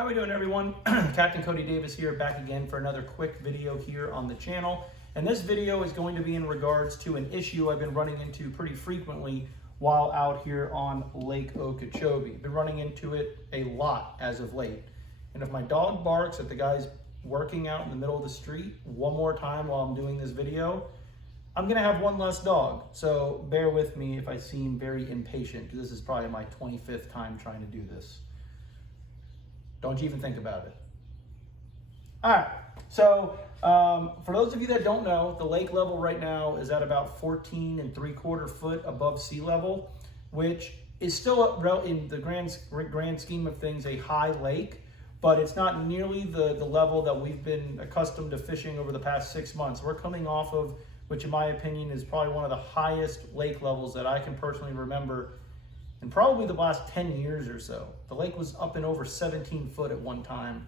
How are we doing, everyone? Captain Cody Davis here, back again for another quick video here on the channel. And this video is going to be in regards to an issue I've been running into pretty frequently while out here on Lake Okeechobee. Been running into it a lot as of late. And if my dog barks at the guys working out in the middle of the street one more time while I'm doing this video, I'm gonna have one less dog. So bear with me if I seem very impatient, because this is probably my 25th time trying to do this. Don't you even think about it. All right, so for those of you that don't know, the lake level right now is at about 14 3/4 foot above sea level, which is still in the grand scheme of things a high lake, but it's not nearly the level that we've been accustomed to fishing over the past 6 months. We're coming off of, which in my opinion is probably one of the highest lake levels that I can personally remember in probably the last 10 years or so. The lake was up and over 17 foot at one time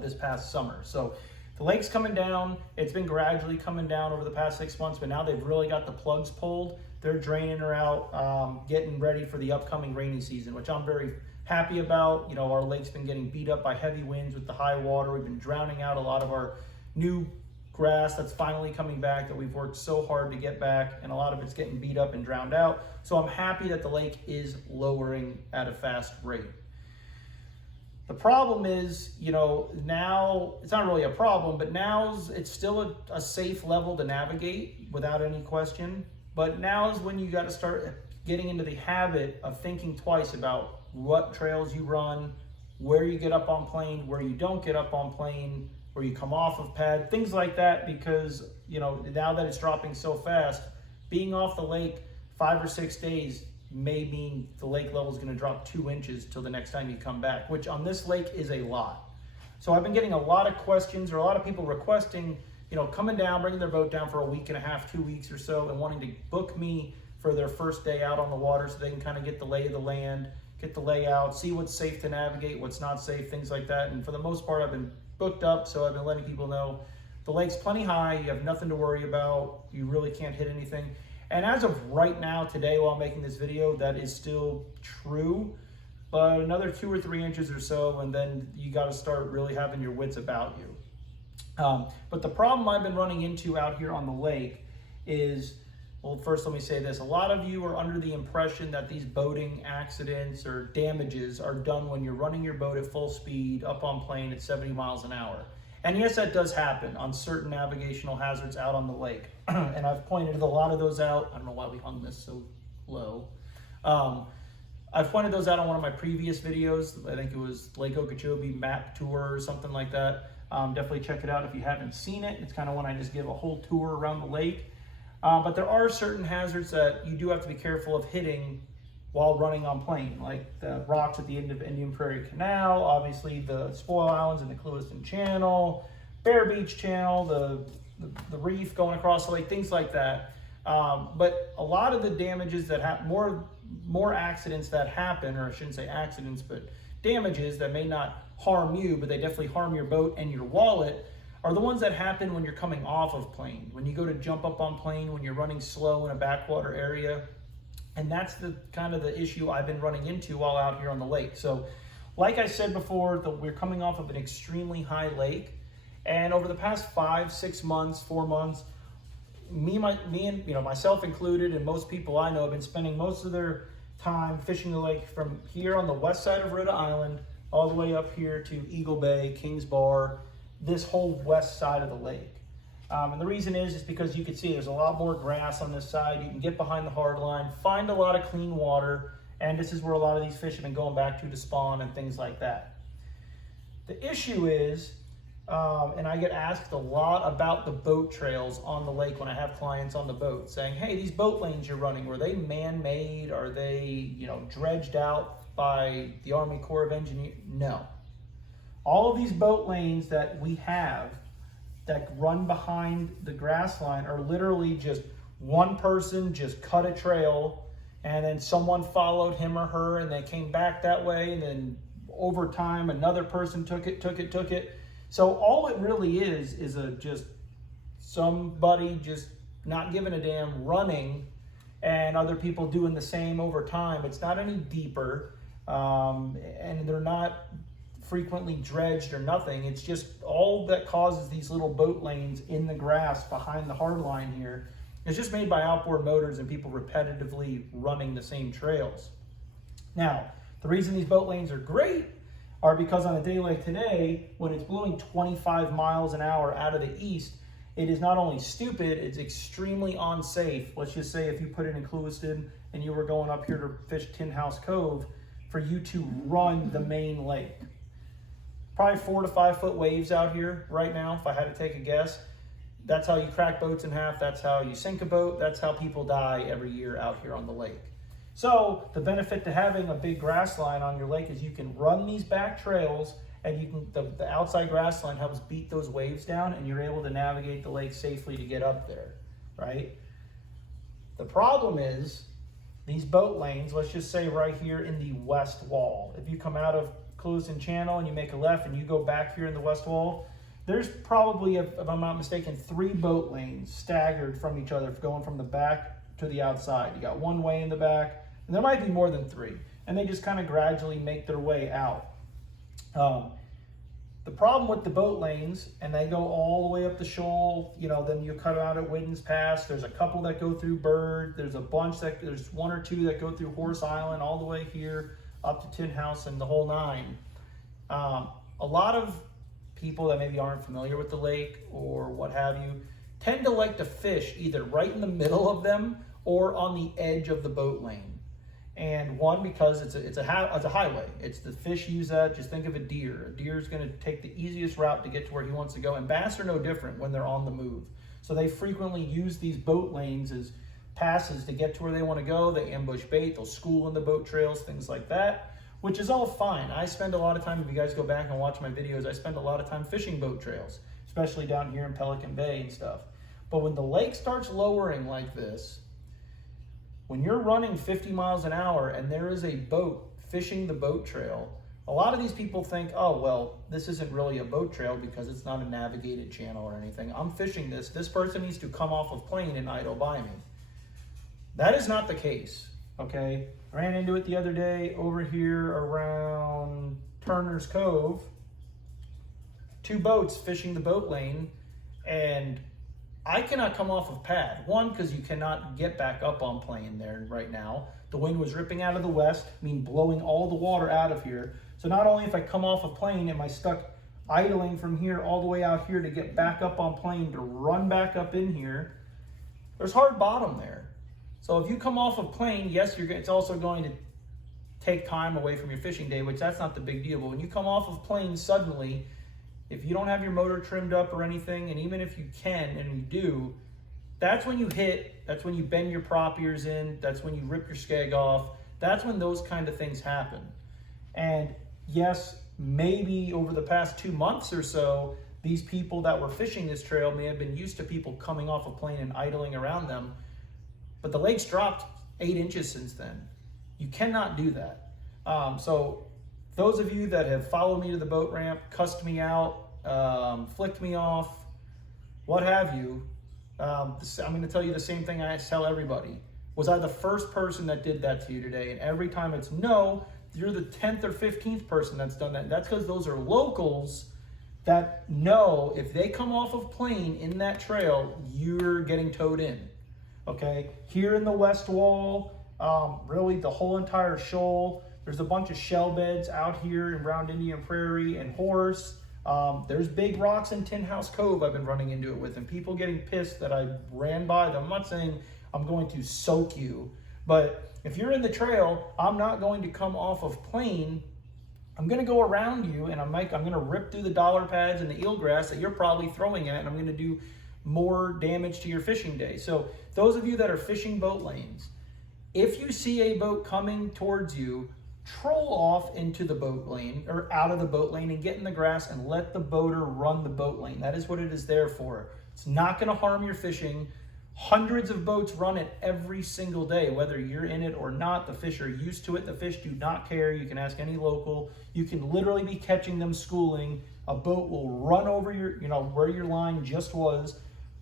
this past summer. So the lake's coming down. It's been gradually coming down over the past 6 months, but now they've really got the plugs pulled. They're draining her out, getting ready for the upcoming rainy season, which I'm very happy about. You know, our lake's been getting beat up by heavy winds with the high water. We've been drowning out a lot of our new grass that's finally coming back that we've worked so hard to get back, and a lot of it's getting beat up and drowned out. So I'm happy that the lake is lowering at a fast rate. The problem is, you know, now it's not really a problem, but it's still a safe level to navigate without any question. But now is when you got to start getting into the habit of thinking twice about what trails you run, where you get up on plane, where you don't get up on plane, where you come off of pad, things like that, because, you know, now that it's dropping so fast, being off the lake 5 or 6 days may mean the lake level is going to drop 2 inches till the next time you come back, which on this lake is a lot. So I've been getting a lot of questions, or a lot of people requesting, you know, coming down, bringing their boat down for a week and a half, 2 weeks or so, and wanting to book me for their first day out on the water so they can kind of get the lay of the land, get the layout, see what's safe to navigate, what's not safe, things like that. And for the most part, I've been booked up, so I've been letting people know the lake's plenty high, you have nothing to worry about, you really can't hit anything. And as of right now, today, while I'm making this video, that is still true, but another 2 or 3 inches or so, and then you got to start really having your wits about you. But the problem I've been running into out here on the lake is, well, first let me say this. A lot of you are under the impression that these boating accidents or damages are done when you're running your boat at full speed up on plane at 70 miles an hour. And yes, that does happen on certain navigational hazards out on the lake. And I've pointed a lot of those out. I don't know why we hung this so low. I've pointed those out on one of my previous videos. I think it was Lake Okeechobee map tour or something like that. Definitely check it out if you haven't seen it. It's kind of when I just give a whole tour around the lake. But there are certain hazards that you do have to be careful of hitting while running on plane, like the rocks at the end of Indian Prairie Canal, obviously the Spoil Islands and the Clewiston Channel, Bear Beach Channel, the reef going across the lake, things like that. But a lot of the damages that happen, more accidents that happen, or I shouldn't say accidents, but damages that may not harm you, but they definitely harm your boat and your wallet, are the ones that happen when you're coming off of plane, when you go to jump up on plane, when you're running slow in a backwater area. And that's the kind of the issue I've been running into while out here on the lake. So like I said before, we're coming off of an extremely high lake. And over the past 5, 6 months, 4 months, me and you know, myself included, and most people I know have been spending most of their time fishing the lake from here on the west side of Rhode Island all the way up here to Eagle Bay, Kings Bar, this whole west side of the lake. And the reason is because you can see there's a lot more grass on this side. You can get behind the hard line, find a lot of clean water, and this is where a lot of these fish have been going back to spawn and things like that. The issue is, and I get asked a lot about the boat trails on the lake when I have clients on the boat saying, hey, these boat lanes you're running, were they man-made? Are they, you know, dredged out by the Army Corps of Engineers? No. All of these boat lanes that we have that run behind the grass line are literally just one person just cut a trail, and then someone followed him or her, and they came back that way, and then over time another person took it. So all it really is just somebody just not giving a damn running, and other people doing the same over time. It's not any deeper, and they're not frequently dredged or nothing. It's just all that causes these little boat lanes in the grass behind the hard line here. It's just made by outboard motors and people repetitively running the same trails. Now, the reason these boat lanes are great are because on a day like today, when it's blowing 25 miles an hour out of the east, it is not only stupid, it's extremely unsafe. Let's just say if you put it in Clewiston and you were going up here to fish Tin House Cove, for you to run the main lake. Probably 4 to 5 foot waves out here right now, if I had to take a guess. That's how you crack boats in half. That's how you sink a boat. That's how people die every year out here on the lake. So the benefit to having a big grass line on your lake is you can run these back trails, and you can the outside grass line helps beat those waves down, and you're able to navigate the lake safely to get up there, right? The problem is these boat lanes, let's just say right here in the west wall. If you come out of Clewiston Channel and you make a left and you go back here in the west wall, there's probably, if I'm not mistaken, 3 boat lanes staggered from each other going from the back to the outside. You got one way in the back, and there might be more than 3, and they just kind of gradually make their way out. The problem with the boat lanes, and they go all the way up the shoal, you know, then you cut out at Whiddens Pass. There's a couple that go through Bird. There's a bunch there's 1 or 2 that go through Horse Island all the way here up to Tin House and the whole 9. A lot of people that maybe aren't familiar with the lake or what have you tend to like to fish either right in the middle of them or on the edge of the boat lane. And one, because it's a highway. It's the fish use that. Just think of a deer. A deer is going to take the easiest route to get to where he wants to go. And bass are no different when they're on the move. So they frequently use these boat lanes as passes to get to where they want to go. They ambush bait. They'll school in the boat trails, things like that, which is all fine. I spend a lot of time, if you guys go back and watch my videos, I spend a lot of time fishing boat trails, especially down here in Pelican Bay and stuff. But when the lake starts lowering like this, when you're running 50 miles an hour and there is a boat fishing the boat trail, a lot of these people think, oh, well, this isn't really a boat trail because it's not a navigated channel or anything. I'm fishing this. This person needs to come off of plane and idle by me. That is not the case, okay? I ran into it the other day over here around Turner's Cove. 2 boats fishing the boat lane, and I cannot come off of pad. 1, because you cannot get back up on plane there right now. The wind was ripping out of the west, blowing all the water out of here. So not only if I come off of plane am I stuck idling from here all the way out here to get back up on plane to run back up in here, there's hard bottom there. So if you come off of plane, yes, it's also going to take time away from your fishing day, which that's not the big deal. But when you come off of plane suddenly, if you don't have your motor trimmed up or anything, and even if you can and you do, that's when you hit, that's when you bend your prop ears in, that's when you rip your skeg off, that's when those kind of things happen. And yes, maybe over the past 2 months or so, these people that were fishing this trail may have been used to people coming off a plane and idling around them, but the lake's dropped 8 inches since then. You cannot do that. So those of you that have followed me to the boat ramp, cussed me out, flicked me off, what have you, I'm going to tell you the same thing I tell everybody. Was I the first person that did that to you today? And every time it's no, you're the 10th or 15th person that's done that. That's because those are locals that know if they come off of plane in that trail, you're getting towed in. Okay, here in the west wall, really the whole entire shoal, there's a bunch of shell beds out here around Indian Prairie and Horse. There's big rocks in Tin House Cove I've been running into it with, and people getting pissed that I ran by them. I'm not saying I'm going to soak you, but if you're in the trail, I'm not going to come off of plane. I'm going to go around you, and I'm going to rip through the dollar pads and the eelgrass that you're probably throwing at, and I'm going to do more damage to your fishing day. So those of you that are fishing boat lanes, if you see a boat coming towards you, troll off into the boat lane or out of the boat lane and get in the grass and let the boater run the boat lane. That is what it is there for. It's not going to harm your fishing. Hundreds of boats run it every single day, whether you're in it or not. The fish are used to it. The fish do not care. You can ask any local. You can literally be catching them schooling. A boat will run over your, where your line just was.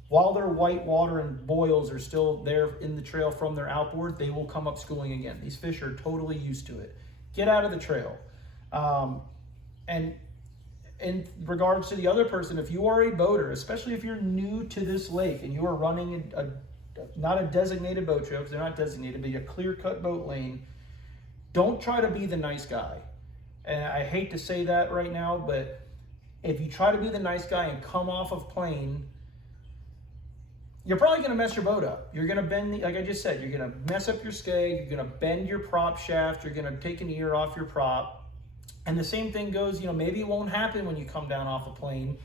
While their white water and boils are still there in the trail from their outboard, they will come up schooling again. These fish are totally used to it. Get out of the trail. And in regards to the other person, if you are a boater, especially if you're new to this lake and you are running not a designated boat trail, because they're not designated, but a clear-cut boat lane, don't try to be the nice guy. And I hate to say that right now, but if you try to be the nice guy and come off of plane, you're probably going to mess your boat up. You're going to bend, like I just said, you're going to mess up your skeg, you're going to bend your prop shaft, you're going to take an ear off your prop. And the same thing goes, maybe it won't happen when you come down off a plane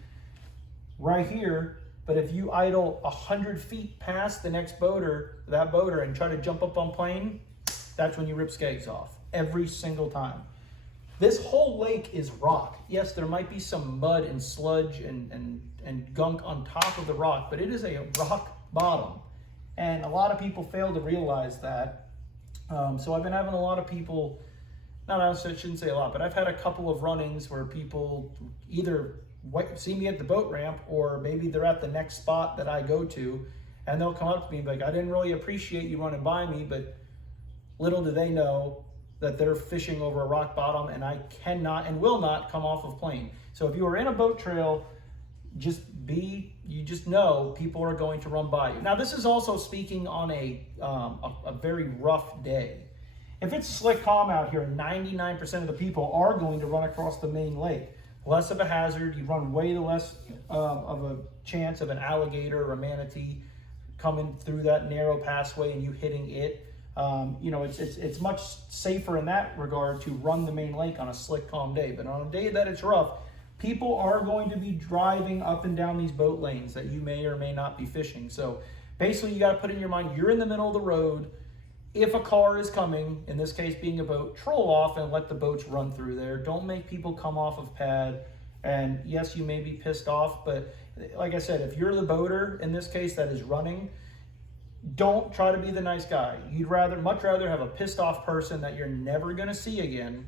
right here, but if you idle 100 feet past the next boater, and try to jump up on plane, that's when you rip skegs off, every single time. This whole lake is rock. Yes, there might be some mud and sludge and gunk on top of the rock, but it is a rock bottom. And a lot of people fail to realize that. So I've been having a lot of people, I shouldn't say a lot, but I've had a couple of run-ins where people either see me at the boat ramp, or maybe they're at the next spot that I go to, and they'll come up to me and be like, I didn't really appreciate you running by me, but little do they know that they're fishing over a rock bottom, and I cannot and will not come off of plane. So if you are in a boat trail, you just know people are going to run by you. Now, this is also speaking on a very rough day. If it's slick calm out here, 99% of the people are going to run across the main lake. Less of a hazard. You run way less of a chance of an alligator or a manatee coming through that narrow passway and you hitting it. It's much safer in that regard to run the main lake on a slick, calm day. But on a day that it's rough, people are going to be driving up and down these boat lanes that you may or may not be fishing. So basically, you got to put in your mind, you're in the middle of the road. If a car is coming, in this case being a boat, troll off and let the boats run through there. Don't make people come off of pad. And yes, you may be pissed off, but like I said, if you're the boater, in this case, that is running, don't try to be the nice guy. You'd much rather have a pissed off person that you're never going to see again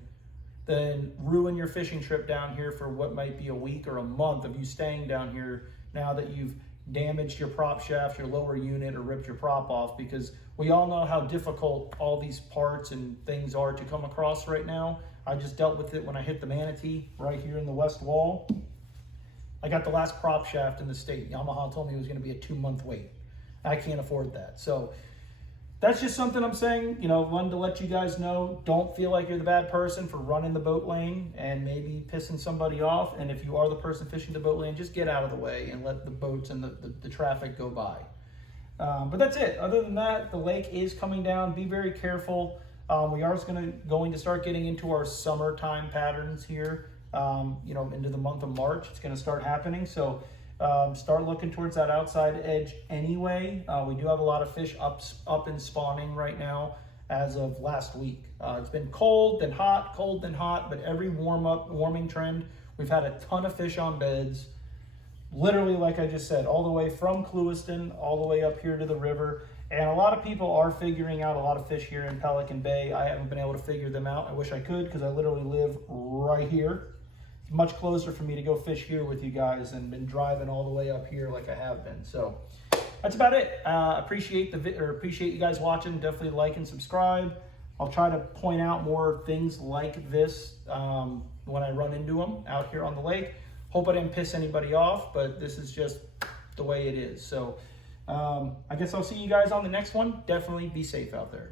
than ruin your fishing trip down here for what might be a week or a month of you staying down here now that you've damaged your prop shaft, your lower unit, or ripped your prop off, because we all know how difficult all these parts and things are to come across right now. I just dealt with it when I hit the manatee right here in the west wall. I got the last prop shaft in the state. Yamaha told me it was going to be a 2-month wait. I can't afford that. So that's just something I'm saying, wanted to let you guys know. Don't feel like you're the bad person for running the boat lane and maybe pissing somebody off. And if you are the person fishing the boat lane, just get out of the way and let the boats and the traffic go by. But that's it. Other than that, the lake is coming down. Be very careful. We are going to start getting into our summertime patterns here, into the month of March. It's going to start happening. So start looking towards that outside edge anyway. We do have a lot of fish up and spawning right now as of last week. It's been cold, then hot, but every warming trend, we've had a ton of fish on beds. Literally, like I just said, all the way from Clewiston, all the way up here to the river. And a lot of people are figuring out a lot of fish here in Pelican Bay. I haven't been able to figure them out. I wish I could, because I literally live right here. It's much closer for me to go fish here with you guys and been driving all the way up here like I have been. So that's about it. Appreciate you guys watching. Definitely like and subscribe. I'll try to point out more things like this when I run into them out here on the lake. Hope I didn't piss anybody off, but this is just the way it is. So I guess I'll see you guys on the next one. Definitely be safe out there.